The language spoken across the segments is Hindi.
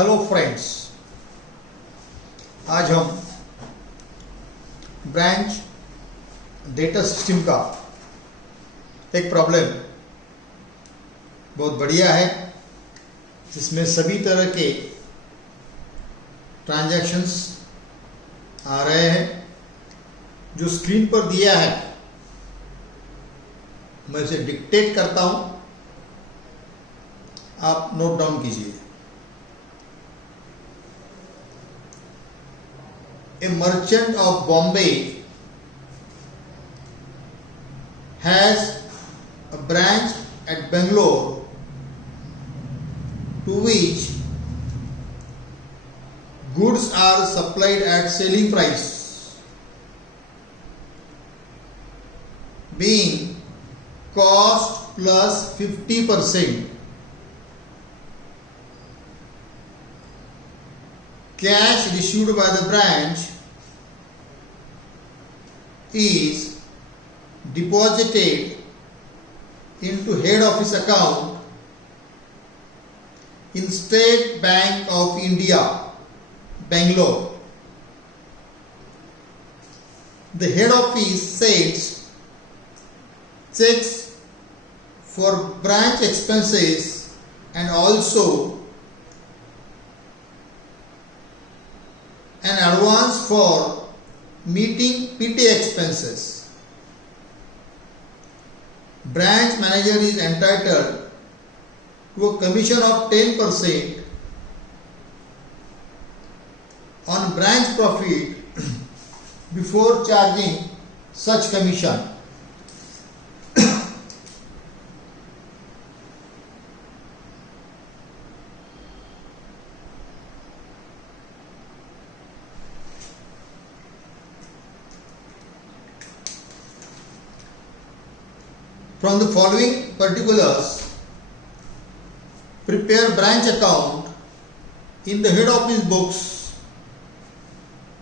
हेलो फ्रेंड्स, आज हम ब्रांच डेटा सिस्टम का एक प्रॉब्लम बहुत बढ़िया है जिसमें सभी तरह के ट्रांजैक्शंस आ रहे हैं। जो स्क्रीन पर दिया है मैं इसे डिक्टेट करता हूं, आप नोट डाउन कीजिए। A merchant of Bombay has a branch at Bangalore to which goods are supplied at selling price, being cost plus 50%. Cash received by the branch is deposited into head office account in State Bank of India, Bangalore. The head office sends checks for branch expenses and also an advance for meeting PT expenses. Branch manager is entitled to a commission of 10% on branch profit before charging such commission. From the following particulars, prepare branch account in the head office books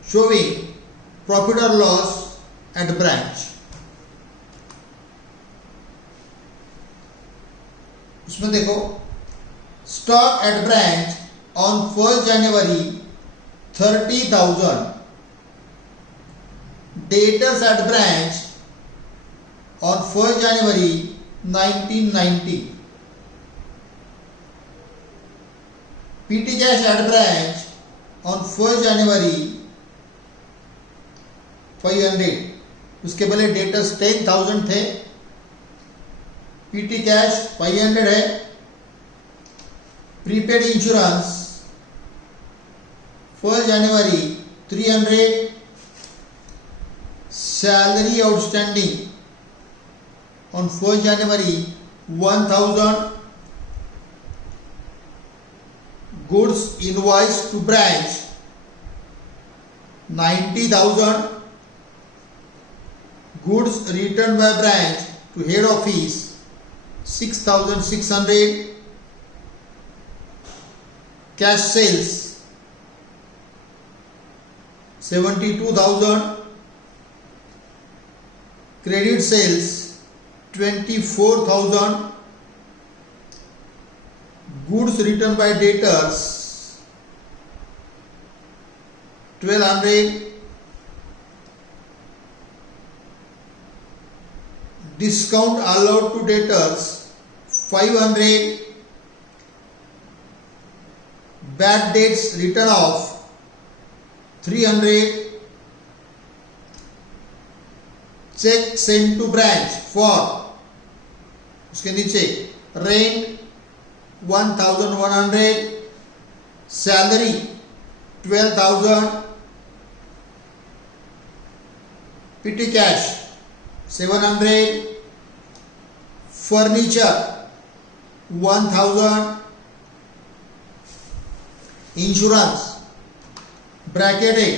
showing profit or loss at branch. उसमें देखो, stock at branch on 1st January 30,000, debtors at branch on 1st January 1990. PT cash at branch on 1st January 500. उसके पहले डेटर्स 10,000 थे, PT कैश 500 है। Prepaid insurance 1st January 300, salary outstanding on 1st January 1000, goods invoice to branch 90,000, goods returned by branch to head office 6,600, cash sales 72,000, credit sales 24,000, goods returned by debtors 1,200, discount allowed to debtors 500, bad debts written off 300, check sent to branch for, उसके नीचे rent 1,100, salary 12,000, PT cash 700, furniture 1,000, insurance bracketed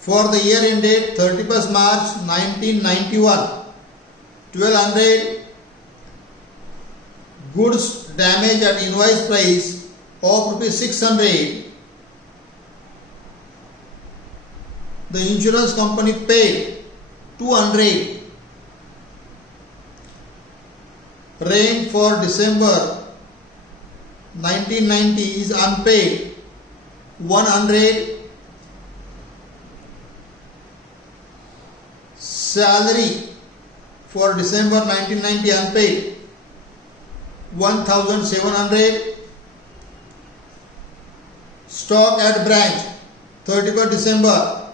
for the year ended 31st March 1991 1,200, goods damage at invoice price of ₹600, the insurance company paid 200, rent for December 1990 is unpaid 100. Salary for December 1990 unpaid 1700. Stock at branch 31st December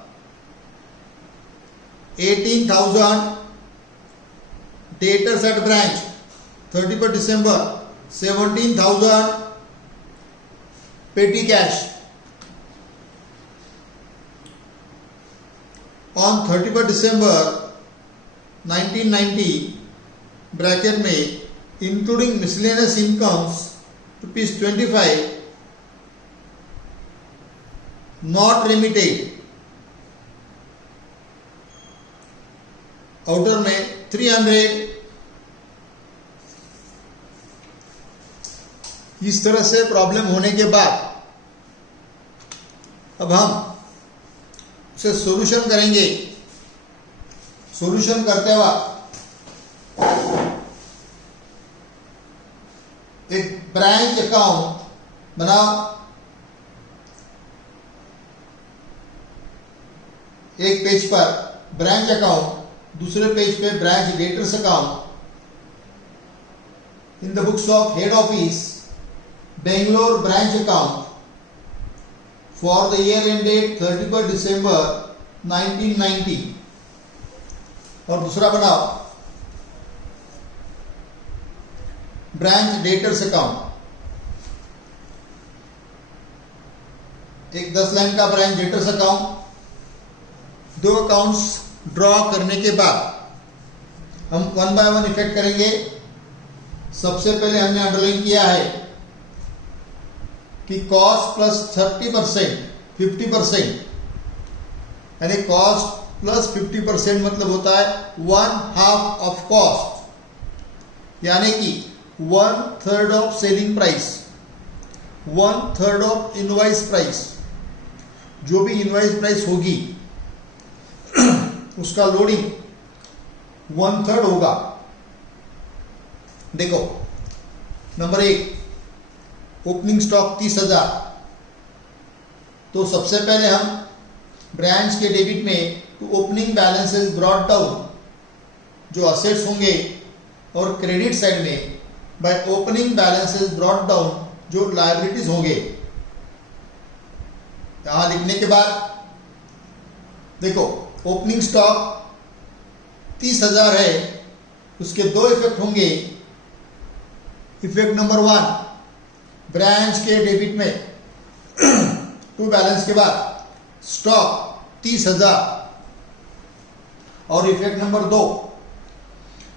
18,000. Debtors at branch 31st December 17,000. Petty cash on 31st December 1990 bracket में including miscellaneous incomes ₹25 not remitted, outer में 300. इस तरह से प्रॉब्लम होने के बाद अब हम उसे सॉल्यूशन करेंगे. सॉल्यूशन करते वक्त एक ब्रांच अकाउंट बनाओ. एक पेज पर ब्रांच अकाउंट, दूसरे पेज पे branch debtors account. In the books of head office Bangalore branch account for the year ended 31st December 1990. और दूसरा बनाओ ब्रांच डेटर्स अकाउंट. एक 10 लाइन का ब्रांच डेटर्स अकाउंट. दो अकाउंट्स ड्रॉ करने के बाद हम वन बाय वन इफेक्ट करेंगे. सबसे पहले हमने अंडरलाइन किया है कि कॉस्ट प्लस 30% 50%, यानी कॉस्ट प्लस 50% मतलब होता है 1/2 ऑफ कॉस्ट, यानी कि 1/3 of selling price, 1/3 of invoice price. जो भी इनवॉइस प्राइस होगी उसका लोडिंग 1/3 होगा. देखो नंबर 1 ओपनिंग स्टॉक 30,000. तो सबसे पहले हम ब्रांच के डेबिट में to opening balances brought down, जो असेट्स होंगे, और क्रेडिट साइड में by opening balances brought down, जो लायबिलिटीज होंगे. यहां लिखने के बाद देखो ओपनिंग स्टॉक 30,000 है, उसके दो इफेक्ट होंगे. इफेक्ट नंबर 1, ब्रांच के डेबिट में टू बैलेंस के बाद स्टॉक 30,000. और इफेक्ट नंबर 2,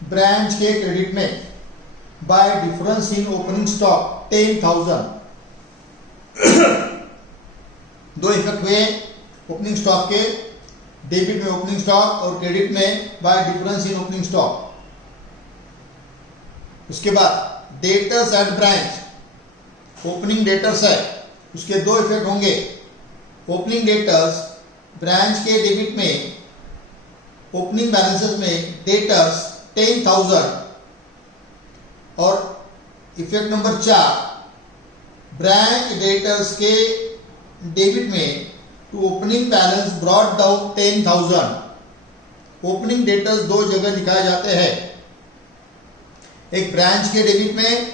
ब्रांच के क्रेडिट में बाय डिफरेंस इन ओपनिंग स्टॉक 10,000. दो इफेक्ट हुए ओपनिंग स्टॉक के, डेबिट में ओपनिंग स्टॉक और क्रेडिट में बाय डिफरेंस इन ओपनिंग स्टॉक. उसके बाद debtors at branch, opening debtors है, उसके दो इफेक्ट होंगे. ओपनिंग डेटर्स ब्रांच के डेबिट में ओपनिंग बैलेंसेस में डेटर्स 10,000. और इफेक्ट नंबर 4, ब्रांच डेटर्स के डेबिट में to opening balance brought down 10,000. Opening debtors दो जगह दिखाए जाते हैं, एक ब्रांच के डेबिट में,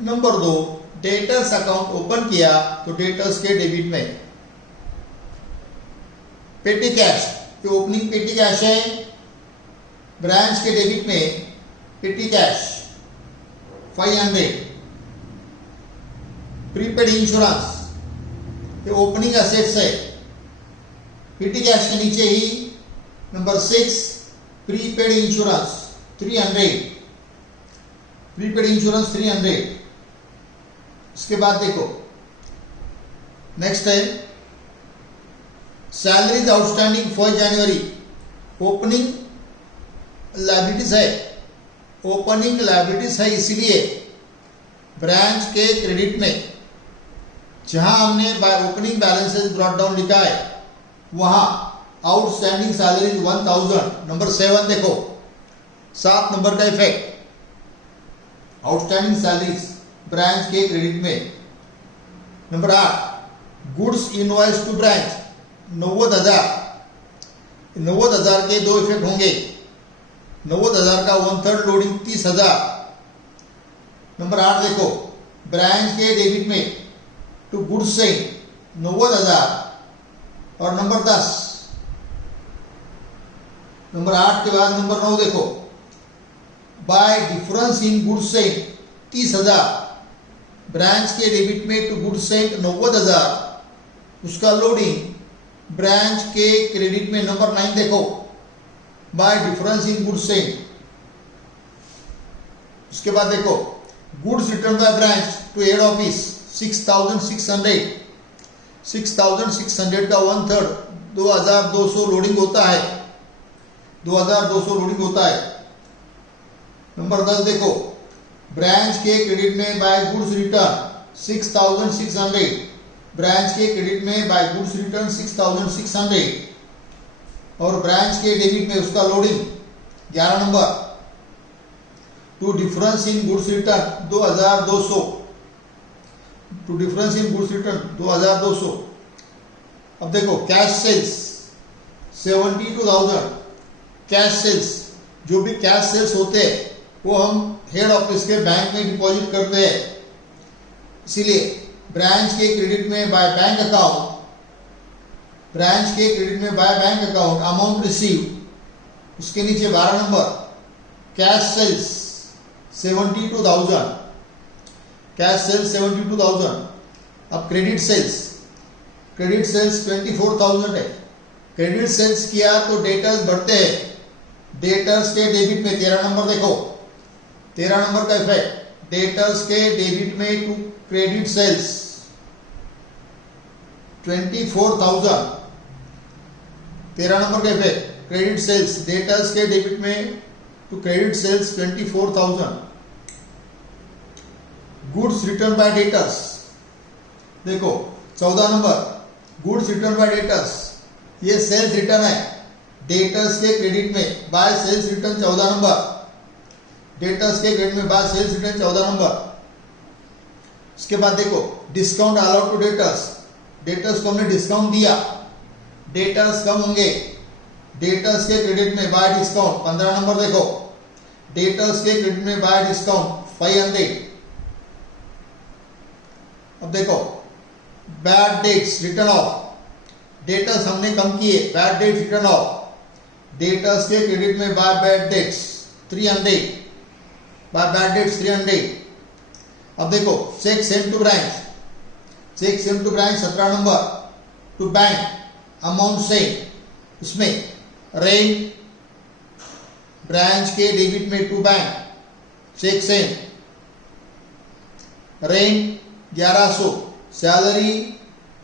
नंबर 2 डेटर्स अकाउंट ओपन किया तो डेटर्स के डेबिट में. पेटी कैश, ये ओपनिंग पेटी कैश है, ब्रांच के डेबिट में पेटी कैश 500. प्रीपेड इंश्योरेंस, ये ओपनिंग एसेट्स है. पेटी कैश के नीचे ही number 6 prepaid insurance 300. Prepaid insurance 300. उसके बाद देखो नेक्स्ट है सैलरीज आउटस्टैंडिंग 1 जनवरी. ओपनिंग लायबिलिटीज है, ओपनिंग लायबिलिटीज है, इसलिए ब्रांच के क्रेडिट में जहां हमने by opening balances brought down लिखा है वहां आउटस्टैंडिंग सैलरीज 1000. नंबर 7 देखो, 7 नंबर का इफेक्ट, आउटस्टैंडिंग सैलरीज ब्रांच के क्रेडिट में। Number 8, goods invoice to branch 90,000। 90,000 के दो इफेक्ट होंगे। 90,000 का 1/3 लोडिंग 30,000। नंबर 8 देखो, ब्रांच के डेबिट में टू गुड्स सेंट 90,000। और नंबर 10, नंबर 8 के बाद नंबर 9 देखो, by difference in goods sent 30,000। Branch के डेबिट में टू गुड्स सेंट 90,000, उसका लोडिंग ब्रांच के क्रेडिट में। नंबर 9 देखो, by difference in goods sent. उसके बाद देखो, goods return by branch to head office 6,600। 6,600 का 1/3 2,200 लोडिंग होता है। 2,200 लोडिंग होता है। नंबर 10 देखो, ब्रांच के क्रेडिट में बाय गुड्स रिटर्न 6,600। ब्रांच के क्रेडिट में बाय गुड्स रिटर्न 6,600 और ब्रांच के डेबिट में उसका loading. 11 number, to difference in goods return 2,200। To difference in goods return 2,200। अब देखो, कैश सेल्स 72,000। कैश सेल्स, जो भी कैश सेल्स होते हैं वो हम हेड ऑफिस के बैंक में डिपॉजिट करते हैं। इसीलिए ब्रांच के क्रेडिट में बाय बैंक अकाउंट, ब्रांच के क्रेडिट में by bank account amount receive, उसके नीचे 12 number, cash sales 72,000। Cash sales 72,000। अब क्रेडिट सेल्स, क्रेडिट सेल्स 24,000 है। क्रेडिट सेल्स किया तो डेटर्स बढ़ते हैं। डेटर्स के डेबिट में 13 नंबर देखो, 13 नंबर का इफेक्ट, डेटर्स के डेबिट में टू क्रेडिट सेल्स 24,000। 13 नंबर का इफेक्ट, क्रेडिट सेल्स, डेटर्स के डेबिट में to credit sales 24,000। Goods return by debtors देखो 14 number, goods return by debtors, ये सेल्स रिटर्न है। डेटर्स के क्रेडिट में by sales return 14 number. Debtors के क्रेडिट में बाय सेल्स रिटर्न 14 नंबर। उसके बाद देखो, discount allowed to debtors, debtors को हमने डिस्काउंट दिया, डेटर्स कम होंगे। डेटर्स के क्रेडिट में बाय डिस्काउंट 15 नंबर देखो, डेटर्स के क्रेडिट में बाय डिस्काउंट 500। अब देखो, bad debts written off, debtors हमने कम किए, bad debts written off. Debtors के क्रेडिट में by bad debts 300, by bad debts 300। अब देखो, cheque send to branch, cheque send to branch 17 number, to bank amount send, उसमें रेंट ब्रांच के डेबिट में to bank cheque send, rent 1100, salary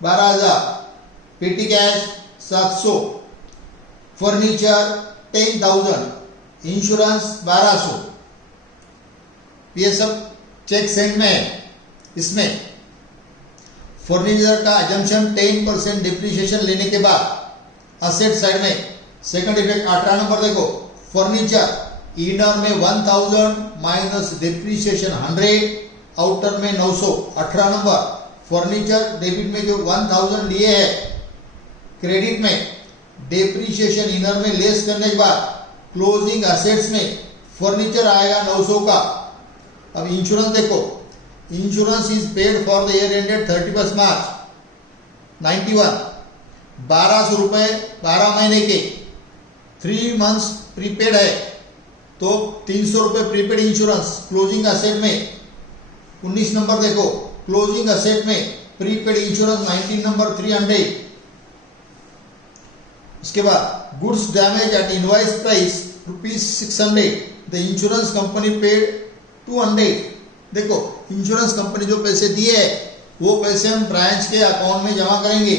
12,000, पेटी कैश 700, फर्नीचर 10,000, इंश्योरेंस 1200। ये सब चेक सेंड में है। इसमें फर्नीचर का एजम्पशन 10% डिप्रिसिएशन लेने के बाद असेट साइड में सेकंड इफेक्ट 18 नंबर देखो, फर्नीचर इनर में 1000 माइनस डिप्रिसिएशन 100, आउटर में 900। 18 नंबर, फर्नीचर डेबिट में जो 1000 लिए है, क्रेडिट में डिप्रिसिएशन इनर में लेस करने के बाद क्लोजिंग असेट्स में फर्नीचर आएगा 900 का। अब इंश्योरेंस देखो, insurance is paid for the year ended 31 मार्च 91, 1200 रुपए 12 महीने के, 3 मंथ्स प्रीपेड है तो 300 रुपए प्रीपेड इंश्योरेंस। क्लोजिंग असेट में 19 नंबर देखो, क्लोजिंग असेट में प्रीपेड इंश्योरेंस 19 नंबर 300। उसके बाद goods damage at invoice price ₹600, the insurance company paid 200। देखो, इंश्योरेंस कंपनी जो पैसे दिए है वो पैसे हम ब्रांच के अकाउंट में जमा करेंगे।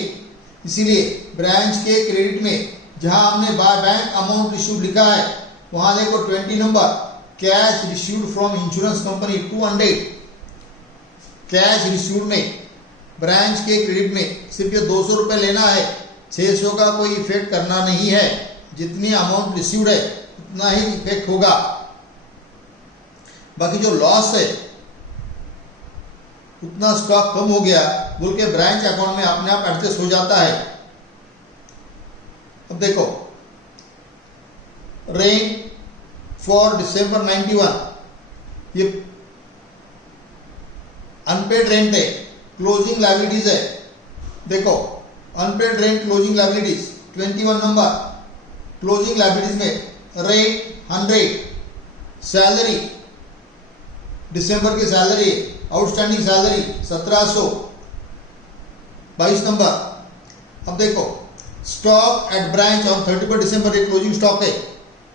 इसीलिए ब्रांच के क्रेडिट में जहां हमने बाय बैंक अमाउंट रिसीव्ड लिखा है वहां देखो 20 number, cash received from insurance company 200। Cash received में ब्रांच के क्रेडिट में सिर्फ ये 200 रुपए लेना है, 600 का कोई इफेक्ट करना नहीं है। जितनी अमाउंट रिसीव्ड है उतना ही इफेक्ट होगा। बाकी जो लॉस है उतना स्टॉक कम हो गया बोल के ब्रांच अकाउंट में अपने आप एडजस्ट हो जाता है। अब देखो, रेंट फॉर डिसंबर 91, ये अनपेड रेंट है, क्लोजिंग लायबिलिटीज है। देखो, unpaid rent closing liabilities 21 number, closing liabilities में रेंट 100, सैलरी दिसंबर की सैलरी, आउटस्टैंडिंग सैलरी 1700, 22 नंबर। अब देखो, stock at branch on 31 December, ये क्लोजिंग स्टॉक है।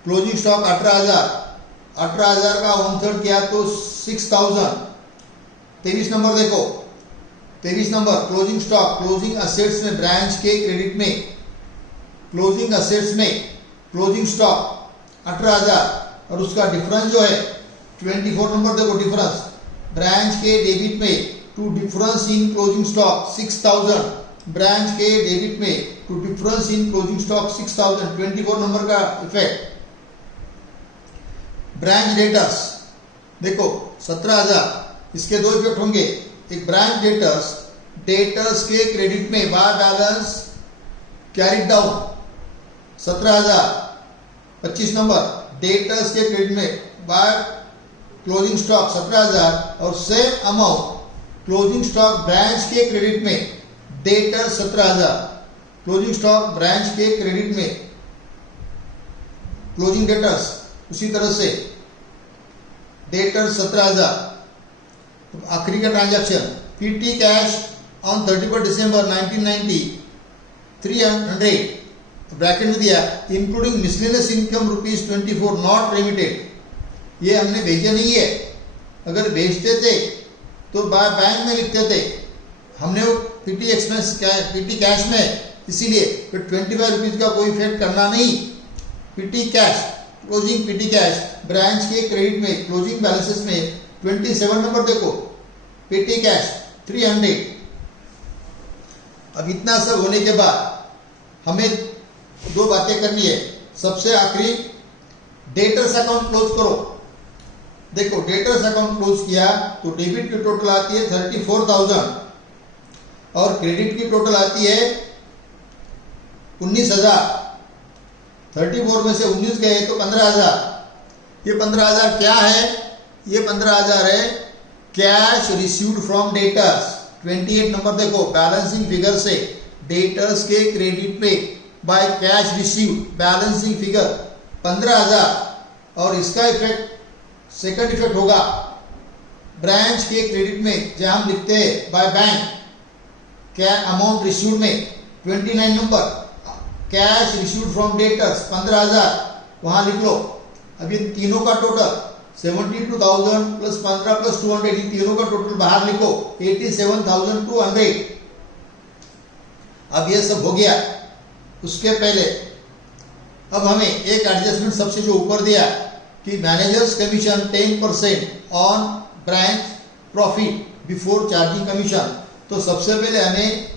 क्लोजिंग स्टॉक 18,000 का 1/3 किया तो 6000। 23 नंबर देखो, 23 number closing stock, closing assets में ब्रांच के क्रेडिट में, क्लोजिंग असेट्स में क्लोजिंग स्टॉक 18,000 और उसका डिफरेंस जो है 24 नंबर देखो, डिफरेंस ब्रांच के डेबिट में to difference in closing stock 6000, branch के डेबिट में to difference in closing stock 6000, 24 number का इफेक्ट। ब्रांच डेटर्स देखो 17,000, इसके दो इफेक्ट होंगे। एक ब्रांच डेटर्स के क्रेडिट में by balance carried down 17,000। 25 number debtors के क्रेडिट में बाय क्लोजिंग स्टॉक 17,000 और same amount closing stock branch के क्रेडिट में डेटर 17,000, क्लोजिंग स्टॉक ब्रांच के क्रेडिट में क्लोजिंग डेटर्स उसी तरह से डेटर 17,000। आखिरी का transaction PT cash on 31 December 1990 300, bracket में दिया including miscellaneous income ₹24 not remitted. ये हमने भेजे नहीं है, अगर भेजते थे तो बाय बैंक में लिखते थे, हमने वो पीटी एक्सपेंस पीटी कैश में, इसीलिए फिर ₹25 का कोई इफेक्ट करना नहीं। PT cash closing PT cash branch के क्रेडिट में क्लोजिंग बैलेंसेस में 27 नंबर देखो, पीटी कैश 300। अब इतना सब होने के बाद हमें दो बातें करनी है। सबसे आखिरी डेटर्स अकाउंट क्लोज करो। देखो, डेटर्स अकाउंट क्लोज किया तो डेबिट की टोटल आती है 34,000 और क्रेडिट की टोटल आती है 19,000। 34 में से 19 गए तो 15,000। ये 15,000 क्या है? ये 15,000 है cash received from debtors. 28 number देखो, बैलेंसिंग फिगर से डेटर्स के क्रेडिट में by cash received balancing figure 15,000 और इसका इफेक्ट सेकंड इफेक्ट होगा ब्रांच के क्रेडिट में, जहां हम लिखते हैं बाय बैंक क्या अमाउंट रिसीव्ड में 29 number cash received from debtors 15,000 वहां लिख लो। अब इन तीनों का टोटल 72,000 प्लस 15 प्लस 200, इन तीनों का टोटल बाहर लिखो 87,200। अब ये सब हो गया। उसके पहले अब हमें एक एडजस्टमेंट सबसे जो ऊपर दिया कि managers commission 10% on branch profit before charging commission. तो सबसे पहले हमें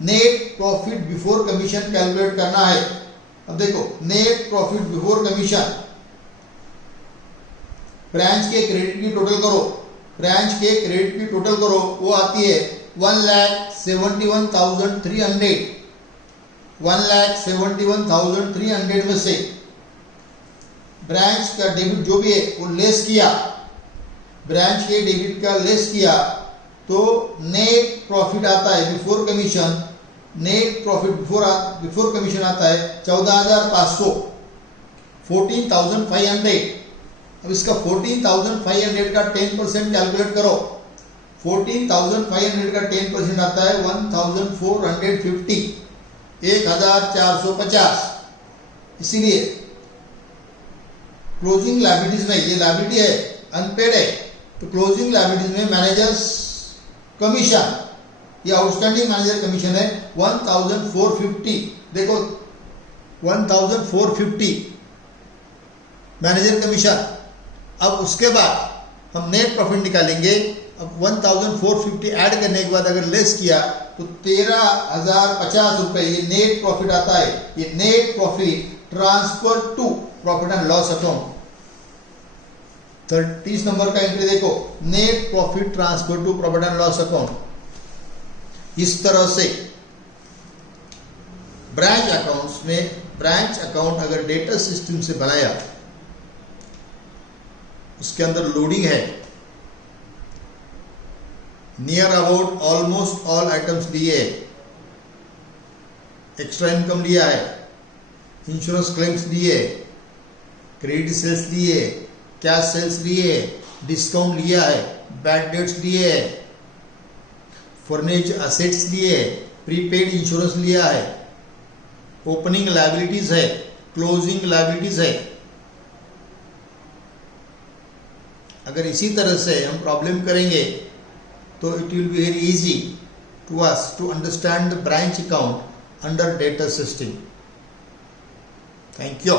net profit before commission calculate करना है। अब देखो, net profit before commission branch के क्रेडिट की टोटल करो, ब्रांच के क्रेडिट की टोटल करो, वो आती है 1,71,300। 1,71,300 में से ब्रांच का डेबिट जो भी है वो लेस किया, ब्रांच के डेबिट का लेस किया तो नेट प्रॉफिट आता है before commission. Net profit before commission आता है 14,500, 14,500। अब इसका 14,500 का 10% कैलकुलेट करो। 14,500 का 10% आता है 1,450, 1,450। इसीलिए क्लोजिंग लायबिलिटीज में, ये लायबिलिटी है अनपेड है, तो क्लोजिंग लायबिलिटीज में मैनेजर्स कमीशन, ये आउटस्टैंडिंग मैनेजर कमीशन है 1,450। देखो 1,450 मैनेजर कमीशन। अब उसके बाद हम नेट प्रॉफिट निकालेंगे। अब 1,450 ऐड करने के बाद अगर लेस किया तो 13,050 रुपए ये नेट प्रॉफिट आता है। ये net profit transfer to profit and loss account. 30 number का एंट्री देखो, net profit transfer to profit and loss account. इस तरह से ब्रांच अकाउंट्स में ब्रांच अकाउंट अगर डेटा सिस्टम से बनाया, उसके अंदर लोडिंग है, near about almost all items लिए, एक्स्ट्रा इनकम लिया है, इंश्योरेंस क्लेम्स लिए, क्रेडिट सेल्स लिए, कैश सेल्स लिए, डिस्काउंट लिया है, बैड डेट्स लिए है, फर्निश्ड असेट्स लिए, प्रीपेड इंश्योरेंस लिया है, ओपनिंग लायबिलिटीज है, क्लोजिंग लायबिलिटीज है। अगर इसी तरह से हम प्रॉब्लम करेंगे तो it will be very easy to us to understand the branch account under data system. Thank you.